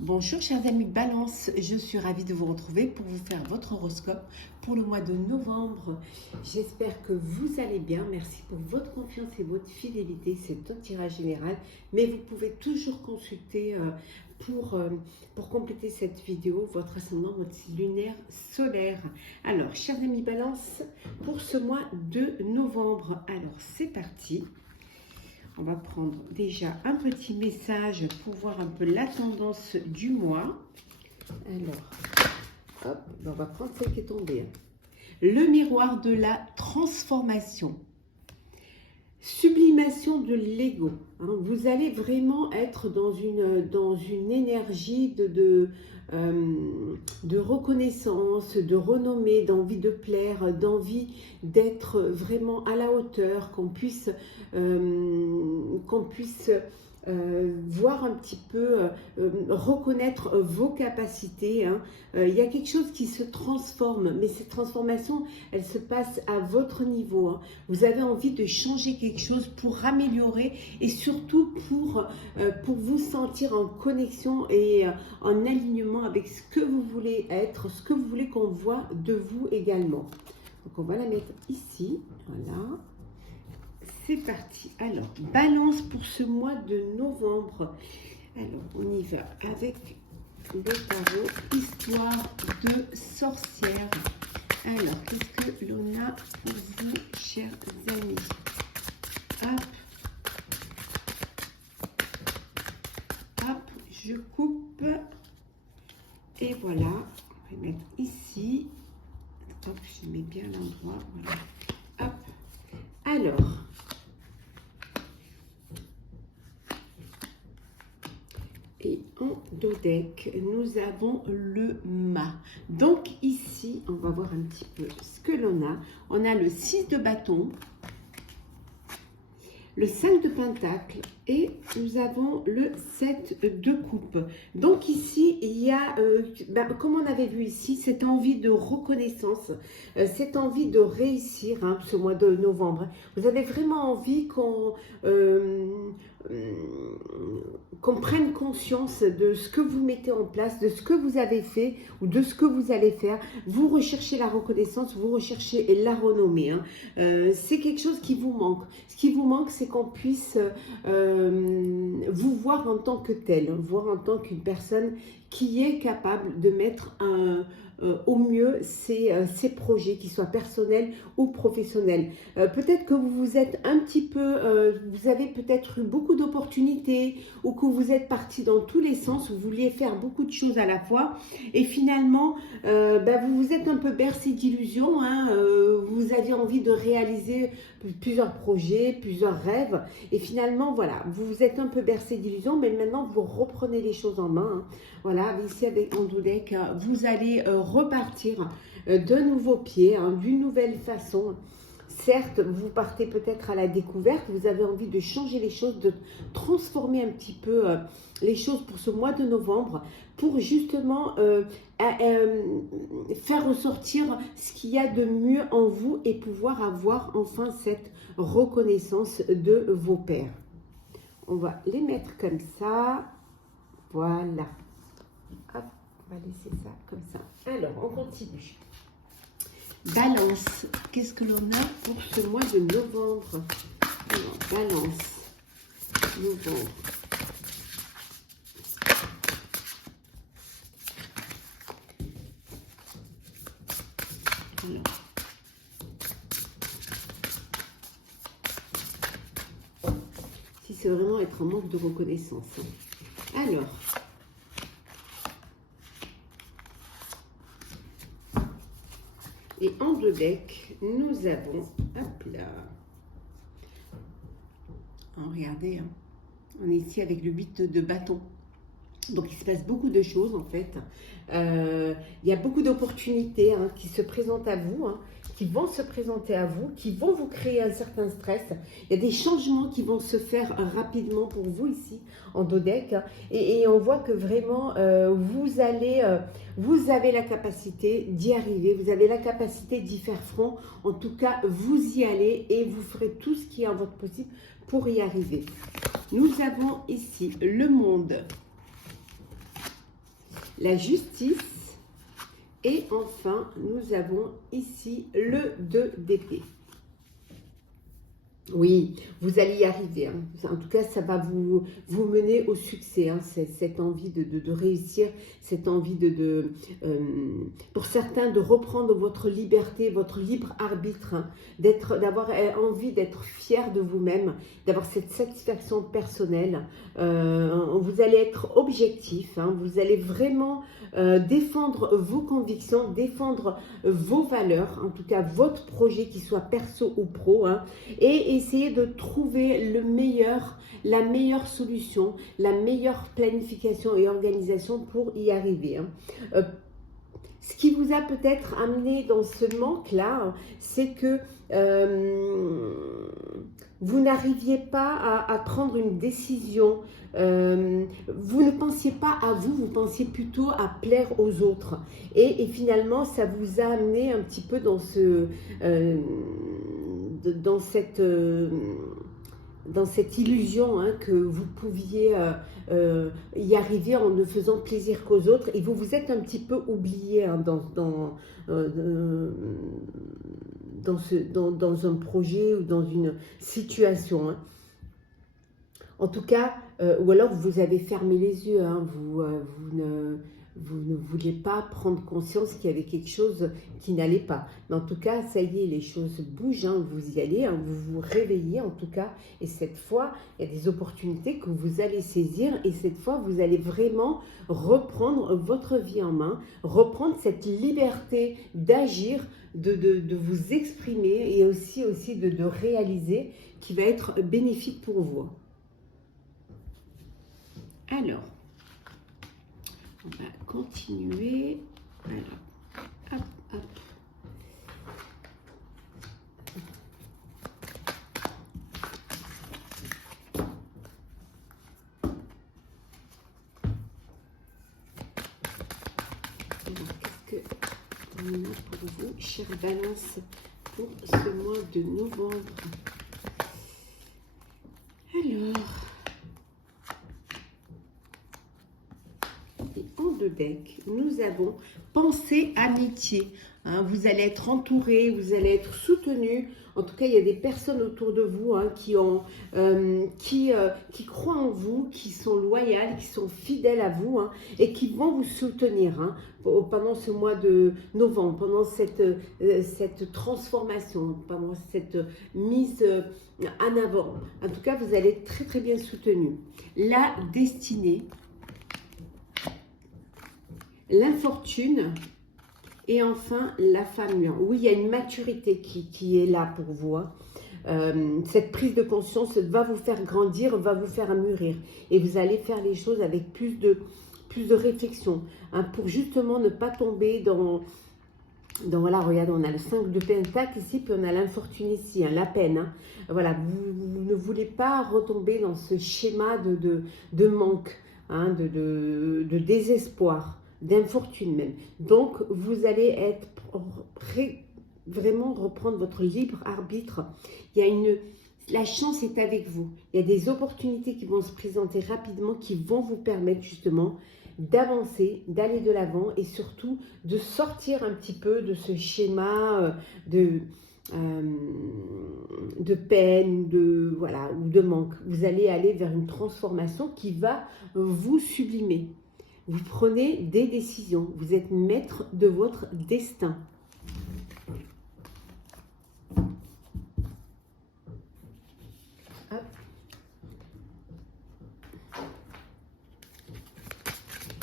Bonjour chers amis de Balance, je suis ravie de vous retrouver pour vous faire votre horoscope pour le mois de novembre. J'espère que vous allez bien, merci pour votre confiance et votre fidélité, c'est un tirage général, mais vous pouvez toujours consulter pour compléter cette vidéo votre ascendant, votre signe lunaire solaire. Alors chers amis Balance, pour ce mois de novembre, alors c'est parti. On va prendre déjà un petit message pour voir un peu la tendance du mois. Alors, hop, on va prendre celle qui est tombée. Le miroir de la transformation. Sublimation de l'ego. Vous allez vraiment être dans une énergie de reconnaissance, de renommée, d'envie de plaire, d'envie d'être vraiment à la hauteur, qu'on puisse voir un petit peu, reconnaître vos capacités. Il y a quelque chose qui se transforme, mais cette transformation, elle se passe à votre niveau. Vous avez envie de changer quelque chose pour améliorer et surtout pour vous sentir en connexion et en alignement avec ce que vous voulez être, ce que vous voulez qu'on voit de vous également. Donc on va la mettre ici, voilà. C'est parti. Alors, Balance pour ce mois de novembre. Alors, on y va avec le tarot, histoire de sorcière. Alors, qu'est-ce que l'on a pour vous, chers amis? Hop. Hop, je coupe. Et voilà, on va mettre ici. Hop, je mets bien l'endroit. Voilà. Hop. Alors, et en dos deck, nous avons le mât. Donc ici, on va voir un petit peu ce que l'on a. On a le 6 de bâton, le 5 de pentacle et nous avons le 7 de coupe. Donc ici, il y a, comme on avait vu ici, cette envie de reconnaissance, cette envie de réussir ce mois de novembre. Vous avez vraiment envie qu'on prenne conscience de ce que vous mettez en place, de ce que vous avez fait ou de ce que vous allez faire. Vous recherchez la reconnaissance, vous recherchez la renommée. C'est quelque chose qui vous manque. Ce qui vous manque, c'est qu'on puisse vous voir en tant que tel, voir en tant qu'une personne qui est capable de mettre au mieux ses projets, qu'ils soient personnels ou professionnels. Peut-être que vous vous êtes un petit peu, vous avez peut-être eu beaucoup d'opportunités ou que vous êtes parti dans tous les sens, vous vouliez faire beaucoup de choses à la fois et finalement, vous vous êtes un peu bercé d'illusions, vous aviez envie de réaliser plusieurs projets, plusieurs rêves et finalement, voilà, vous vous êtes un peu bercé d'illusions, mais maintenant, vous reprenez les choses en main. Voilà, ici avec Andolek, vous allez repartir d'un nouveau pied, d'une nouvelle façon. Certes, vous partez peut-être à la découverte, vous avez envie de changer les choses, de transformer un petit peu les choses pour ce mois de novembre, pour justement faire ressortir ce qu'il y a de mieux en vous et pouvoir avoir enfin cette reconnaissance de vos pairs. On va les mettre comme ça, voilà. Hop, on va laisser ça comme ça. Alors, on continue. Balance, qu'est-ce que l'on a pour ce mois de novembre? Alors, Balance, novembre. Alors, si c'est vraiment être en manque de reconnaissance. Alors, et en deux decks, nous avons, hop là, regardez, on est ici avec le 8 de bâton. Donc, il se passe beaucoup de choses, en fait. Il y a beaucoup d'opportunités qui se présentent à vous, qui vont se présenter à vous, qui vont vous créer un certain stress. Il y a des changements qui vont se faire rapidement pour vous ici, en dos deck. Et on voit que vraiment, vous avez la capacité d'y arriver. Vous avez la capacité d'y faire front. En tout cas, vous y allez et vous ferez tout ce qui est en votre possible pour y arriver. Nous avons ici le monde. la justice. Et enfin, nous avons ici le 2 d'épée. Oui, vous allez y arriver. Hein. En tout cas, ça va vous mener au succès. Hein. Cette envie de réussir, cette envie pour certains, de reprendre votre liberté, votre libre arbitre, hein, d'avoir envie d'être fier de vous-même, d'avoir cette satisfaction personnelle. Vous allez être objectif. Hein. Vous allez vraiment défendre vos convictions, défendre vos valeurs, en tout cas votre projet, qu'il soit perso ou pro, hein, et essayer de trouver la meilleure solution, la meilleure planification et organisation pour y arriver. Hein. Ce qui vous a peut-être amené dans ce manque-là, c'est que vous n'arriviez pas à prendre une décision. Vous ne pensiez pas à vous, vous pensiez plutôt à plaire aux autres. Et finalement, ça vous a amené un petit peu dans cette illusion, hein, que vous pouviez y arriver en ne faisant plaisir qu'aux autres, et vous vous êtes un petit peu oublié, hein, dans un projet ou dans une situation. Hein. En tout cas, ou alors vous avez fermé les yeux, hein, vous ne vouliez pas prendre conscience qu'il y avait quelque chose qui n'allait pas. Mais en tout cas, ça y est, les choses bougent, hein, vous y allez, hein, vous vous réveillez en tout cas. Et cette fois, il y a des opportunités que vous allez saisir. Et cette fois, vous allez vraiment reprendre votre vie en main, reprendre cette liberté d'agir, de vous exprimer et aussi de réaliser, qui va être bénéfique pour vous. Alors, on va continuer. Alors, hop, hop. Alors, qu'est-ce qu'on a pour vous, chère Balance, pour ce mois de novembre? Alors, de deck, nous avons pensée amitié. Hein, vous allez être entouré, vous allez être soutenu. En tout cas, il y a des personnes autour de vous, hein, qui croient en vous, qui sont loyales, qui sont fidèles à vous, hein, et qui vont vous soutenir, hein, pendant ce mois de novembre, pendant cette transformation, pendant cette mise en avant. En tout cas, vous allez être très très bien soutenu. La destinée, l'infortune et enfin la femme lion. Oui, il y a une maturité qui est là pour vous. Hein. Cette prise de conscience va vous faire grandir, va vous faire mûrir. Et vous allez faire les choses avec plus de réflexion, hein, pour justement ne pas tomber dans voilà, regarde, on a le 5 de Pentacle ici, puis on a l'infortune ici, hein, la peine. Hein. Voilà, vous ne voulez pas retomber dans ce schéma de manque, hein, de désespoir, d'infortune même. Donc, vous allez vraiment reprendre votre libre arbitre. La chance est avec vous. Il y a des opportunités qui vont se présenter rapidement, qui vont vous permettre justement d'avancer, d'aller de l'avant et surtout de sortir un petit peu de ce schéma de peine, voilà, ou de manque. Vous allez aller vers une transformation qui va vous sublimer. Vous prenez des décisions. Vous êtes maître de votre destin. Hop.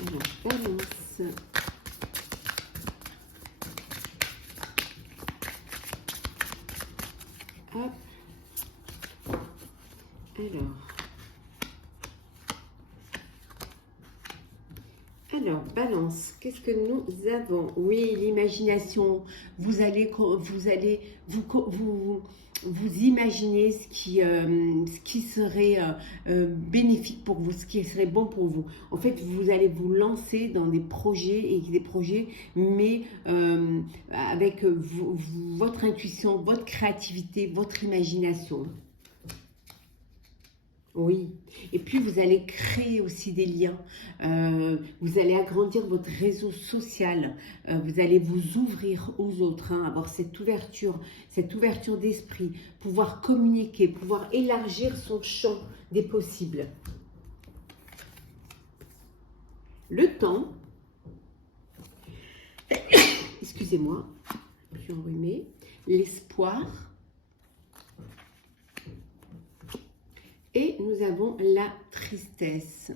Alors, Balance. Hop. Alors, Balance, qu'est-ce que nous avons? Oui, l'imagination. Vous allez vous imaginer ce qui serait bénéfique pour vous, ce qui serait bon pour vous. En fait, vous allez vous lancer dans des projets, mais avec votre intuition, votre créativité, votre imagination. Oui, et puis vous allez créer aussi des liens, vous allez agrandir votre réseau social, vous allez vous ouvrir aux autres, hein, avoir cette ouverture d'esprit, pouvoir communiquer, pouvoir élargir son champ des possibles. Le temps, excusez-moi, je suis enrhumée, l'espoir, et nous avons la tristesse.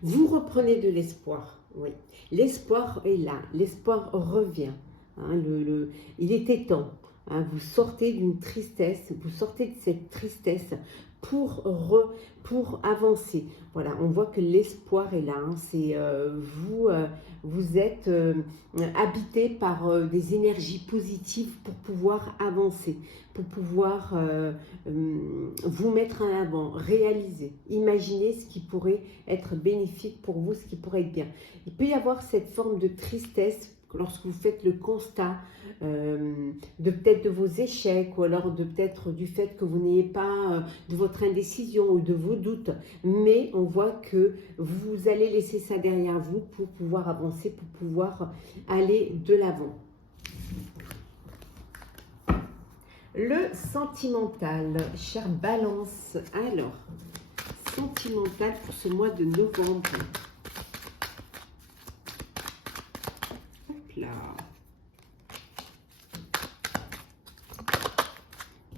Vous reprenez de l'espoir, oui. L'espoir est là, l'espoir revient. Hein, il était temps. Hein, vous sortez d'une tristesse, vous sortez de cette tristesse pour avancer. Voilà, on voit que l'espoir est là. Hein, c'est vous êtes habité par des énergies positives pour pouvoir avancer, pour pouvoir vous mettre en avant, réaliser, imaginer ce qui pourrait être bénéfique pour vous, ce qui pourrait être bien. Il peut y avoir cette forme de tristesse lorsque vous faites le constat de peut-être de vos échecs ou alors de peut-être du fait que vous n'ayez pas de votre indécision ou de vos doutes, mais on voit que vous allez laisser ça derrière vous pour pouvoir avancer, pour pouvoir aller de l'avant. Le sentimental, chère Balance. Alors, sentimental pour ce mois de novembre. Hop là.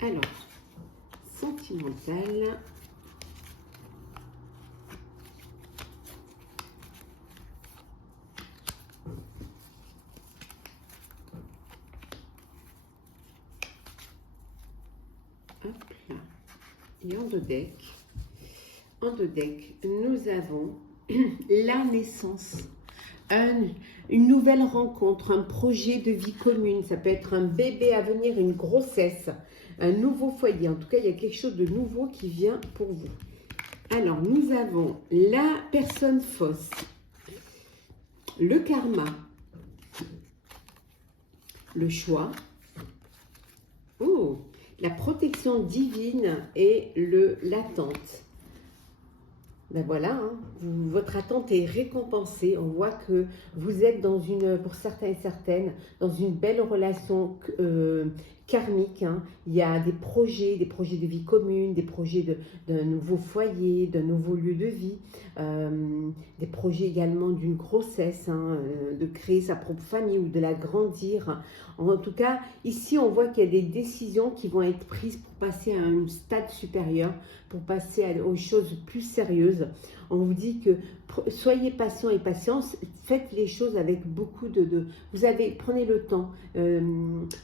Alors, sentimental. Hop là. Et en deux decks, nous avons la naissance. Une nouvelle rencontre, un projet de vie commune, ça peut être un bébé à venir, une grossesse, un nouveau foyer. En tout cas, il y a quelque chose de nouveau qui vient pour vous. Alors, nous avons la personne fausse, le karma, le choix, la protection divine et l'attente. Ben voilà, hein, votre attente est récompensée. On voit que vous êtes dans pour certains et certaines, dans une belle relation karmique. Hein. Il y a des projets de vie commune, des projets d'un nouveau foyer, d'un nouveau lieu de vie, des projets également d'une grossesse, hein, de créer sa propre famille ou de l'agrandir. En tout cas, ici, on voit qu'il y a des décisions qui vont être prises pour passer à un stade supérieur, pour passer aux choses plus sérieuses. On vous dit que soyez patient et patience, faites les choses avec beaucoup prenez le temps.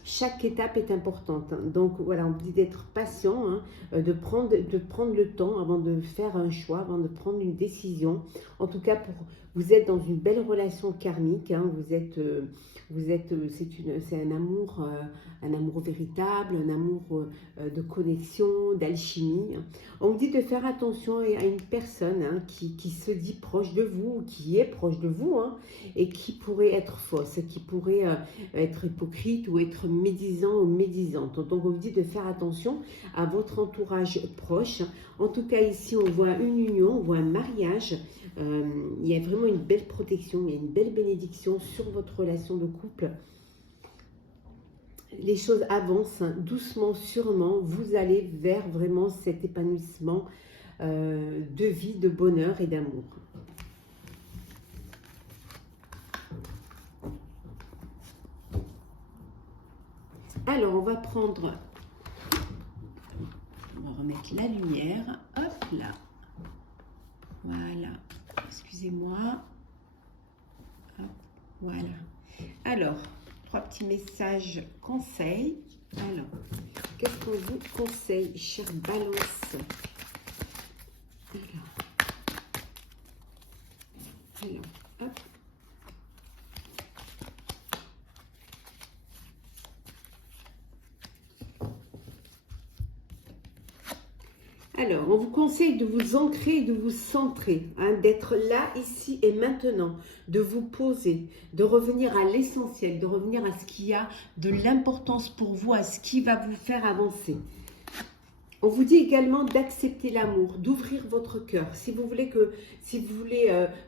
Chaque étape est importante. Donc voilà, on vous dit d'être patient, hein, de prendre le temps avant de faire un choix, avant de prendre une décision. En tout cas, vous êtes dans une belle relation karmique. Hein, c'est un amour véritable, un amour de connexion, d'alchimie. On vous dit de faire attention à une personne, hein, qui se dit proche de vous, qui est proche de vous, hein, et qui pourrait être fausse, qui pourrait être hypocrite ou être médisant ou médisante. Donc on vous dit de faire attention à votre entourage proche. En tout cas ici on voit une union, on voit un mariage. Il y a vraiment une belle protection, il y a une belle bénédiction sur votre relation de couple. Les choses avancent, hein, doucement, sûrement. Vous allez vers vraiment cet épanouissement de vie, de bonheur et d'amour. Alors, on va remettre la lumière. Hop là. Voilà. Excusez-moi. Voilà. Alors, 3 petits messages conseils. Alors, qu'est-ce qu'on vous conseille, chère Balance? Alors, hop. Alors, on vous conseille de vous ancrer et de vous centrer, hein, d'être là, ici et maintenant, de vous poser, de revenir à l'essentiel, de revenir à ce qui a de l'importance pour vous, à ce qui va vous faire avancer. On vous dit également d'accepter l'amour, d'ouvrir votre cœur. Si vous voulez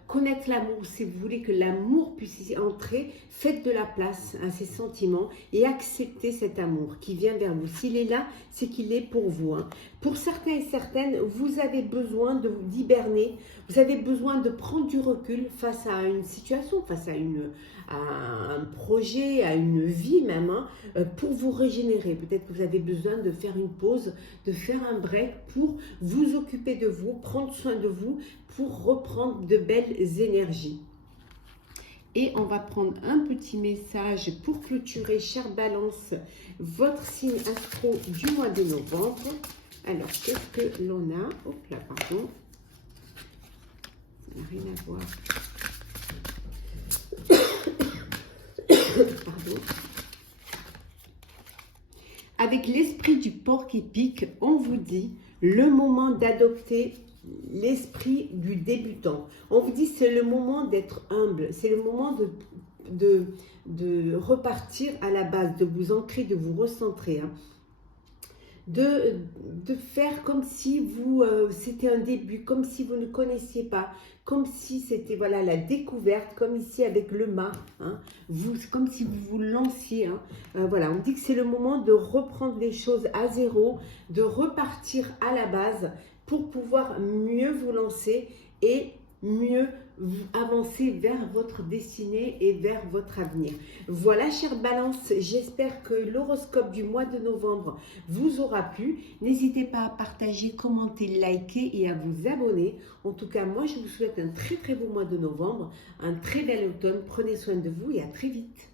connaître l'amour, si vous voulez que l'amour puisse y entrer, faites de la place à ces sentiments et acceptez cet amour qui vient vers vous. S'il est là, c'est qu'il est pour vous. Hein. Pour certains et certaines, vous avez besoin d'hiberner, vous avez besoin de prendre du recul face à une situation, face à un projet, à une vie même, hein, pour vous régénérer. Peut-être que vous avez besoin de faire une pause, de faire un break pour vous occuper de vous, prendre soin de vous, pour reprendre de belles énergies. Et on va prendre un petit message pour clôturer, chère Balance, votre signe astro du mois de novembre. Alors, qu'est-ce que l'on a? Hop là, pardon. Ça n'a rien à voir. Pardon. Avec l'esprit du porc épique, on vous dit le moment d'adopter l'esprit du débutant. On vous dit c'est le moment d'être humble, c'est le moment de repartir à la base, de vous ancrer, de vous recentrer. Hein. De faire comme si c'était un début, comme si vous ne connaissiez pas, comme si c'était voilà la découverte, comme ici avec le mât, hein, comme si vous vous lanciez. Hein. Voilà, on dit que c'est le moment de reprendre les choses à zéro, de repartir à la base pour pouvoir mieux vous lancer et mieux avancer vers votre destinée et vers votre avenir. Voilà, chère Balance, j'espère que l'horoscope du mois de novembre vous aura plu. N'hésitez pas à partager, commenter, liker et à vous abonner. En tout cas, moi, je vous souhaite un très très beau mois de novembre, un très bel automne. Prenez soin de vous et à très vite.